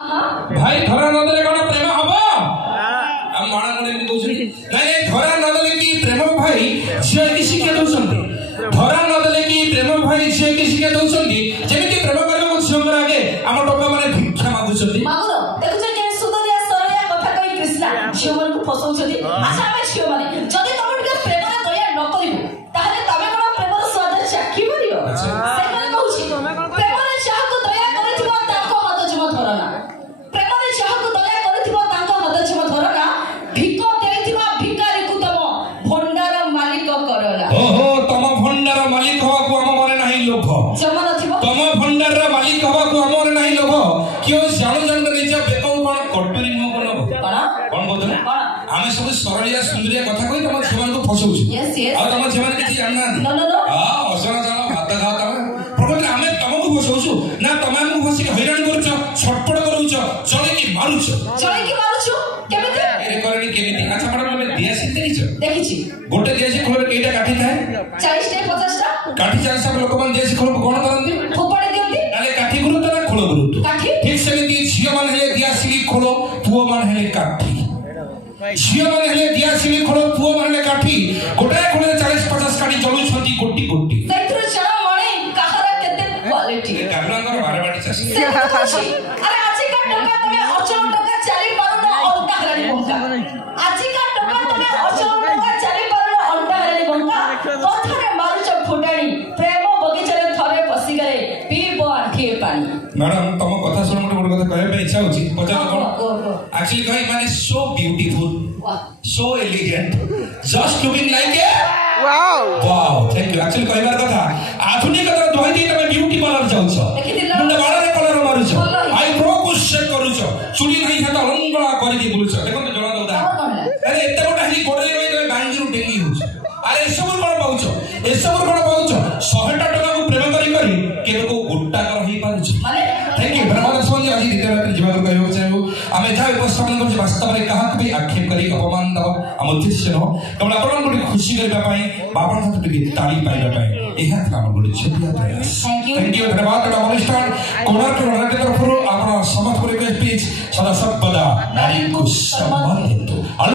भाई धरा न देले कौन प्रेम हबो हम माणा कोने भी कहउछ नहीं धरा न देले की प्रेम भाई झियो की शिक्षा दउछंती धरा न देले की प्रेम भाई झियो की शिक्षा दउछंती जेमिति प्रेम करबो झियो आगे हम टोका माने भिक्षा मागुछंती मागुरो देखुछ के सुदरिया सरया कथा कहि कृष्णा झियो मन को फसौछंती आशा में झियो माने जदि तमे के प्रेम रे दया न करिवो ताहले तमे कोन प्रेम रो स्वाद चाखी परियो से माने कहउछि प्रेम रे चाह को दया करथिबो ताको मत जम धरना प्रेम रे चाह को दया करथिबो ताको मत जम धरना भिको देथिबा भिकारी को तम भंडार मालिक करला ओहो तम भंडार मालिक हवा को हम माने नाही लोभ जम नथिबो तम भंडार रा मालिक हवा को हम माने नाही लोभ क्यों जानो जान निज बेको कोन कटुरी मो कोन कोन बोलत आमे सब सरलिया सुंदरिया कथा कहि तम जीवन को फसौछ यस यस आ तम जीवन किछि जानना नो नो नो हां असना जानो भात खा तम प्रकृति आमे तमको फसौछ ना तमे हमको फसी हैरान करूछ छटपट करूछ चले की मारूछ केमिति एरे करनी केमिति अच्छा मैडम हमें दिया सिंते नीच देखिछि गोटे दिया से खोले केटा काठी थाए 40 टे 50 टा काठी 40 सब लोक मान दिया से खोल कोन करंती फोपड़े दियंती अरे काठी गुरुत्व ना खोल गुरुत्व काठी ठीक सेमिति झियो मान हेले दिया सिली खोलो पुओ मान हेले काठी झियो मान हेले दिया सिली खोलो पुओ मान हेले काठी गोटे खोले 40 50 काठी जलु छंती कोटी कोटी सैत्र चला मणे कहारा केते क्वालिटी गामलांगर बारबाटी चासी अरे आजि का टका तमे अचल टका चाली पारो अलटा हरानी बंका आजि का टका तमे अचल टका चाली पारो अलटा हरानी बंका कथरे मारुच फुटाणी प्रेम बगीचा रे थरे पसी गले पीबो आठे पानी मैडम तुम कथा सुन मोटे कथा कहबे पे इच्छा होची पचा कोन एक्चुअली कहि माने so beautiful so elegant just looking like a wow thank you actually कहबार कथा आधुनिकता दोहि दी तमे ब्यूटी पार्लर जाउछ मुंडा बाळरे कलर मारुछ आई प्रो को चेक करूछ चुड़ी नाही हात अलंगळा करि दी बुलुछ देखो तो जणा दउदा अरे एते बडा ही गोडे रहि तमे बांगीरु डेंगी होछ अरे सब कोन पाउछ ए सब कोन पाउछ 100 टका को प्रेम करी केबे को गुट्टा कर ही पाउछ माने थैंक यू ब्रह्मानंद स्वामी आज द्वितीय रात्रि जीवन कहबो चाहू आमे जा उपस्थापन करछ वास्तव में कहा भी आक्षेप करी अपमान दब हम उद्देश्य न केवल आपण गुडी खुशी करबा पई बापन हाथ टिके ताली पाइबा पई एहा काम गुडी छतिया प्रयास थैंक यू धन्यवाद तोड़ा अनुष्ठान कोणार्क रणनीति तरफरो आपण समस्त परिवेश स्पीच सदा सब बदा नारी को सम्मान हेतु